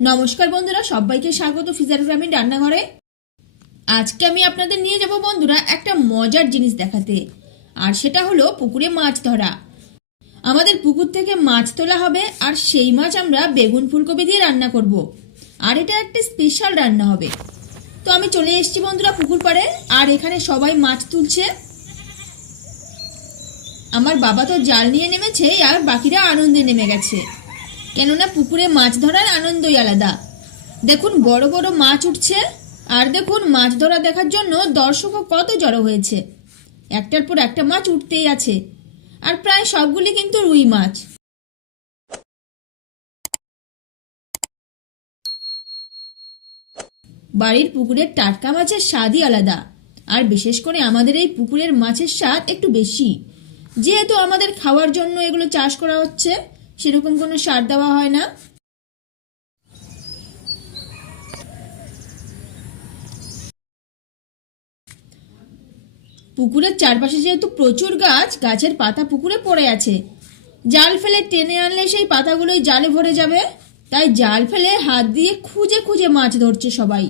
নমস্কার বন্ধুরা, সবাইকে স্বাগত ফিজার গ্রামীণ রান্নাঘরে। আজকে আমি আপনাদের নিয়ে যাব বন্ধুরা একটা মজার জিনিস দেখাতে, আর সেটা হলো পুকুরে মাছ ধরা। আমাদের পুকুর থেকে মাছ তোলা হবে, আর সেই মাছ আমরা বেগুন ফুলকপি দিয়ে রান্না করব। আর এটা একটা স্পেশাল রান্না হবে। তো আমি চলে এসেছি বন্ধুরা পুকুর পাড়ে, আর এখানে সবাই মাছ তুলছে। আমার বাবা তো জাল নিয়ে নেমেছে, আর বাকিরা আনন্দে নেমে গেছে, কেননা পুকুরে মাছ ধরার আনন্দই আলাদা। দেখুন বড় বড় মাছ উঠছে, আর দেখুন মাছ ধরা দেখার জন্য দর্শকও কত জড়ো হয়েছে। একটার পর একটা মাছ উঠতেই আছে, আর প্রায় সবগুলি কিন্তু রুই মাছ। বাড়ির পুকুরের টাটকা মাছের স্বাদই আলাদা, আর বিশেষ করে আমাদের এই পুকুরের মাছের স্বাদ একটু বেশি। যেহেতু আমাদের খাওয়ার জন্য এগুলো চাষ করা হচ্ছে, সেরকম কোনো সার দেওয়া হয় না। পুকুরের চারপাশে যেহেতু প্রচুর গাছ, গাছের পাতা পুকুরে পড়ে আছে। জাল ফেলে টেনে আনলে সেই পাতাগুলোই জালে ভরে যাবে, তাই জাল ফেলে হাত দিয়ে খুঁজে খুঁজে মাছ ধরছে সবাই।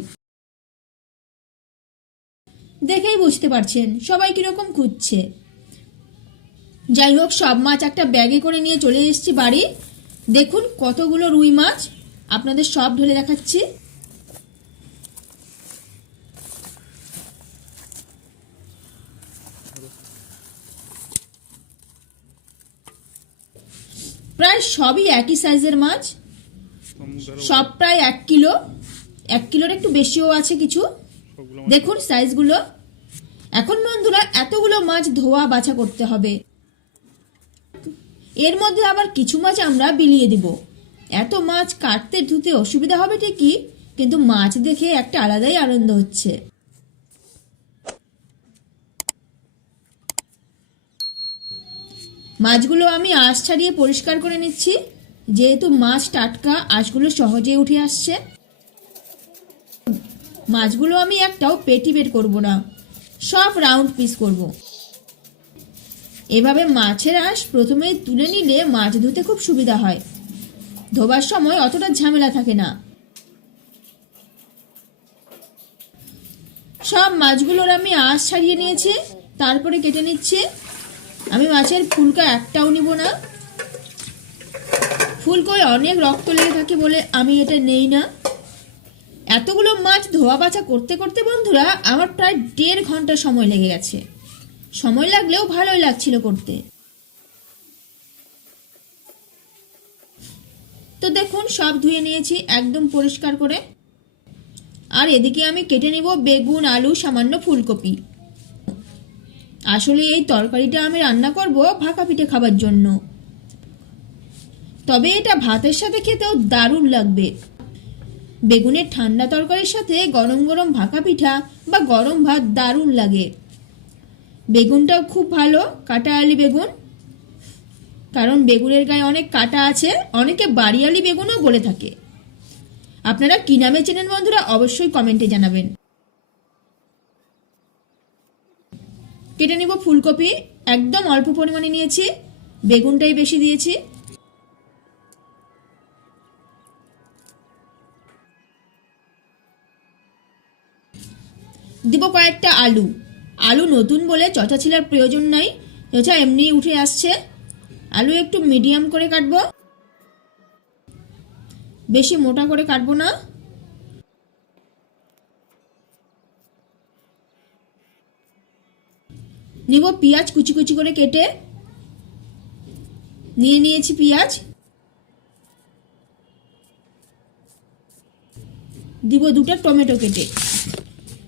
দেখেই বুঝতে পারছেন সবাই কিরকম খুঁজছে। যাই হোক, সব মাছ একটা ব্যাগে করে নিয়ে চলে এসেছি বাড়ি। দেখুন কতগুলো রুই মাছ, আপনাদের সব ঢেলে দেখাচ্ছি। প্রায় সবই একই সাইজের মাছ, সব প্রায় 1 কিলো, 1 কিলোর একটু বেশিও আছে কিছু। দেখুন সাইজগুলো। এখন বন্ধুরা এতগুলো মাছ ধোয়া বাছা করতে হবে, এর মধ্যে আবার কিছু মাছ আমরা বিলিয়ে দিব। এত মাছ কাটতে ধুতে অসুবিধা হবে ঠিকই, কিন্তু মাছ দেখে একটা আলাদাই আনন্দ হচ্ছে। মাছগুলো আমি আঁশ ছাড়িয়ে পরিষ্কার করে নিচ্ছি, যেহেতু মাছ টাটকা, আঁশগুলো সহজেই উঠে আসছে। মাছগুলো আমি একটাও পেটি বের করব না, সব রাউন্ড পিস করব। এভাবে মাছের আঁশ প্রথমেই তুলে নিলে মাছ ধুতে খুব সুবিধা হয়, ধোবার সময় অতটা ঝামেলা থাকে না। সব মাছগুলোর আমি আঁশ ছাড়িয়ে নিয়েছি, তারপরে কেটে নিচ্ছি। আমি মাছের ফুলকা একটাও নিব না, ফুলকোয় অনেক রক্ত লেগে থাকে বলে আমি এটা নেই না। এতগুলো মাছ ধোয়া বাছা করতে করতে বন্ধুরা আমার প্রায় 1.5 ঘন্টা সময় লেগে গেছে। সময় লাগলেও ভালোই লাগছিল করতে। তো দেখুন সব ধুয়ে নিয়েছি একদম পরিষ্কার করে। আর এদিকে আমি কেটে নিব বেগুন, আলু, সামান্য ফুলকপি। আসলে এই তরকারিটা আমি রান্না করব ভাপা পিঠে খাবার জন্য, তবে এটা ভাতের সাথে খেতেও দারুণ লাগবে। বেগুনের ঠান্ডা তরকারির সাথে গরম গরম ভাপা পিঠা বা গরম ভাত দারুণ লাগে। বেগুনটাও খুব ভালো কাঁটাআলি বেগুন, কারণ বেগুনের গায়ে অনেক কাঁটা আছে, অনেকে বাড়িয়ালি বেগুনও বলে থাকে। আপনারা কি নামে চেনেন বন্ধুরা অবশ্যই কমেন্টে জানাবেন। কেটে নিব ফুলকপি, একদম অল্প পরিমাণে নিয়েছি, বেগুনটাই বেশি দিয়েছি। দিব কয়েকটা আলু। আলু নতুন বলে চচা ছিলার প্রয়োজন নাই, চচা এমনি উঠে আসছে। আলু একটু মিডিয়াম করে কাটবো, বেশি মোটা করে কাটবো না। নিব পেঁয়াজ কুচি কুচি করে কেটে নিয়ে নিয়েছি পেঁয়াজ। দিব 2টা টমেটো কেটে,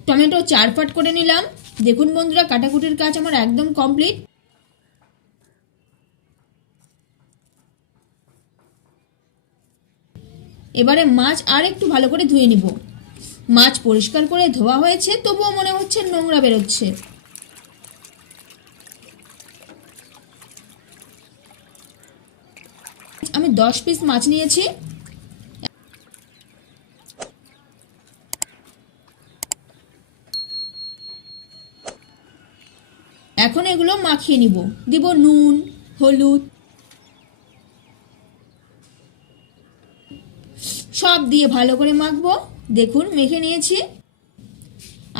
টমেটো 4 ফাট করে নিলাম। দেখুন বন্ধুরা কাটাকুটির কাজ আমার একদম কমপ্লিট। এবারে মাছ আর একটু ভালো করে ধুয়ে নিব। মাছ পরিষ্কার করে ধোয়া হয়েছে, তবুও মনে হচ্ছে নোংরা বেরোচ্ছে। আমি 10 পিস মাছ নিয়েছি। এখন এগুলো মাখিয়ে নিব। দিব নুন, হলুদ, সব দিয়ে ভালো করে মাখবো। দেখুন মেখে নিয়েছি।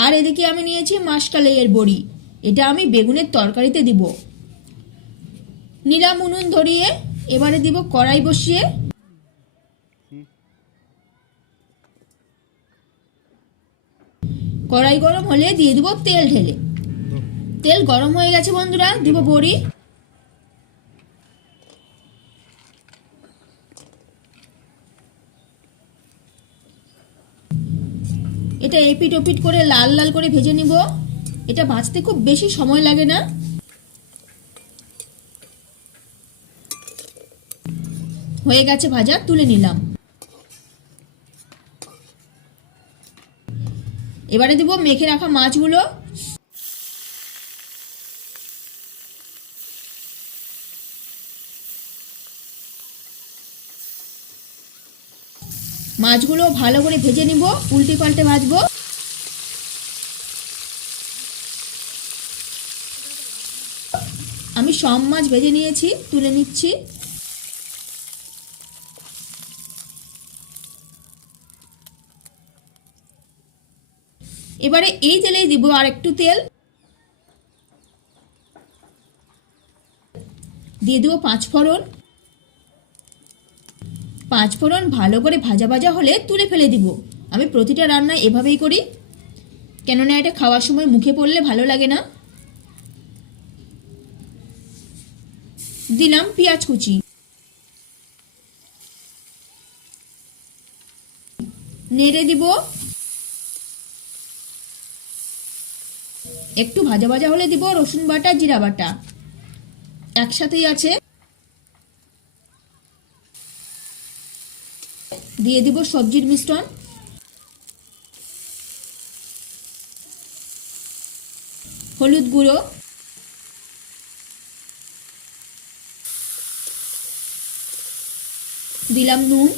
আর এদিকে আমি নিয়েছি মাসকালাইয়ের বড়ি, এটা আমি বেগুনের তরকারিতে দিব। নিলাম উনুন ধরিয়ে, এবারে দিব কড়াই বসিয়ে। কড়াই গরম হলে দিয়ে দিব তেল ঢেলে। তেল গরম হয়ে গেছে বন্ধুরা, দিব বড়ি। এটা এপিট ওপিট করে লাল লাল করে ভেজে নিব। এটা ভাজতে খুব বেশি সময় লাগে না। হয়ে গেছে ভাজা, তুলে নিলাম। এবারে দিব মেখে রাখা মাছগুলো। মাছগুলো ভালো করে ভেজে নিব, উল্টে পাল্টে ভাজবো। আমি সব মাছ ভেজে নিয়েছি, তুলে নিচ্ছি। এবারে এই তেলেই দিব আর একটু তেল, দিয়ে দেবো 5 ফোড়ন। 5 ফোড়ন ভালো করে ভাজা ভাজা হলে তুলে ফেলে দিব। আমি প্রতিটা রান্না এভাবেই করি, কেননা এটা খাওয়ার সময় মুখে পড়লে ভালো লাগে না। দিলাম পেঁয়াজ কুচি, নেড়ে দিব। একটু ভাজা ভাজা হলে দিব রসুন বাটা, জিরা বাটা, একসাথেই আছে। দিয়ে দিব সবজির মিশ্রণ, হলুদ গুঁড়ো, দিলাম নুন,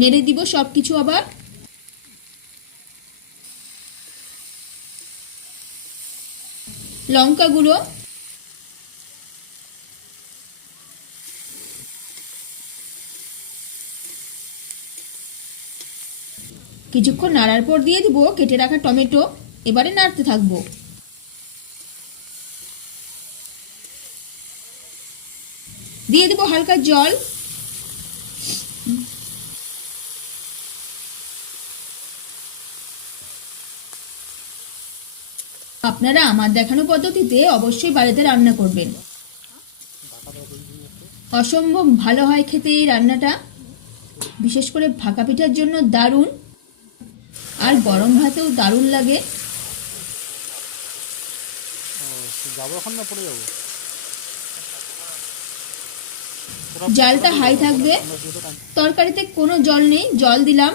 নেড়ে দিব সবকিছু আবার। লঙ্কা গুঁড়ো, কিছুক্ষণ নাড়ার পর দিয়ে দিব কেটে রাখা টমেটো। এবারে নাড়তে থাকবো। দিয়ে দেব হালকা জল। আপনারা আমার দেখানো পদ্ধতিতে অবশ্যই বাড়িতে রান্না করবেন, অসম্ভব ভালো হয় খেতে এই রান্নাটা। বিশেষ করে ভাকা পিঠার জন্য দারুণ, আর গরম ভাতেও দারুণ লাগে। জালটা হাই থাকবে। তরকারিতে কোনো জল নেই, জল দিলাম।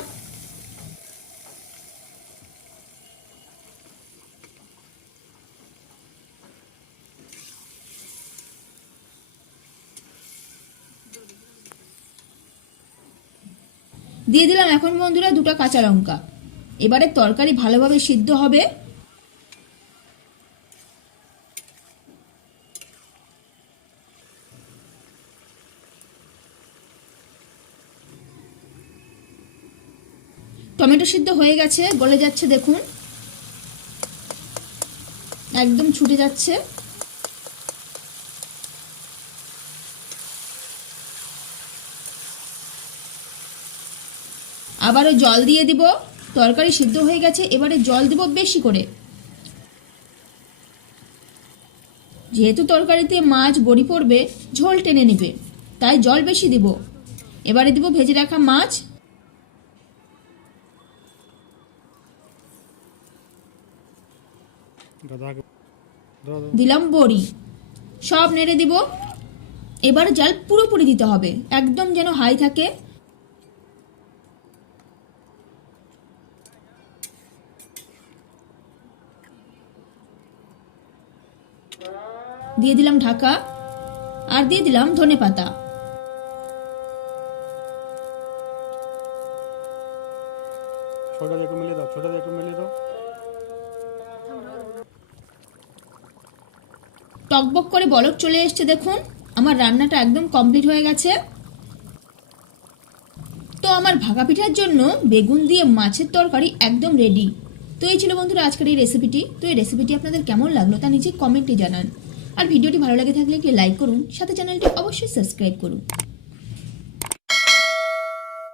দিয়ে দিলাম এখন বন্ধুরা 2টা কাঁচা লঙ্কা। এবারে তরকারি ভালোভাবে সিদ্ধ হবে। টমেটো সিদ্ধ হয়ে গেছে, গলে যাচ্ছে দেখুন, একদম ছুটে যাচ্ছে। আবারও জল দিয়ে দিব। তরকারি সিদ্ধ হয়ে গেছে, এবারে জল দিব বেশি করে। যেহেতু তরকারিতে মাছ বড়ি পড়বে, ঝোল টেনে নেবে, তাই জল বেশি দিব। এবারে দিব ভেজে রাখা মাছ, দিলাম বড়ি, সব নেড়ে দিব। এবার জাল পুরোপুরি দিতে হবে, একদম যেন হাই থাকে। দিয়ে দিলাম ঢাকা, আর দিয়ে দিলাম ধনেপাতা। টকবক করে বলক চলে এসছে দেখুন। আমার রান্নাটা একদম কমপ্লিট হয়ে গেছে। তো আমার আর ভাগা পিঠার জন্য বেগুন দিয়ে মাছের তরকারি একদম রেডি। তো এই ছিল বন্ধুরা আজকের এই রেসিপিটি। তো এই রেসিপিটি আপনাদের কেমন লাগলো তা নিচে কমেন্টে জানান। আর ভিডিওটি ভালো লাগে থাকলে একটি লাইক করুন, সাথে চ্যানেলটি অবশ্যই সাবস্ক্রাইব করুন।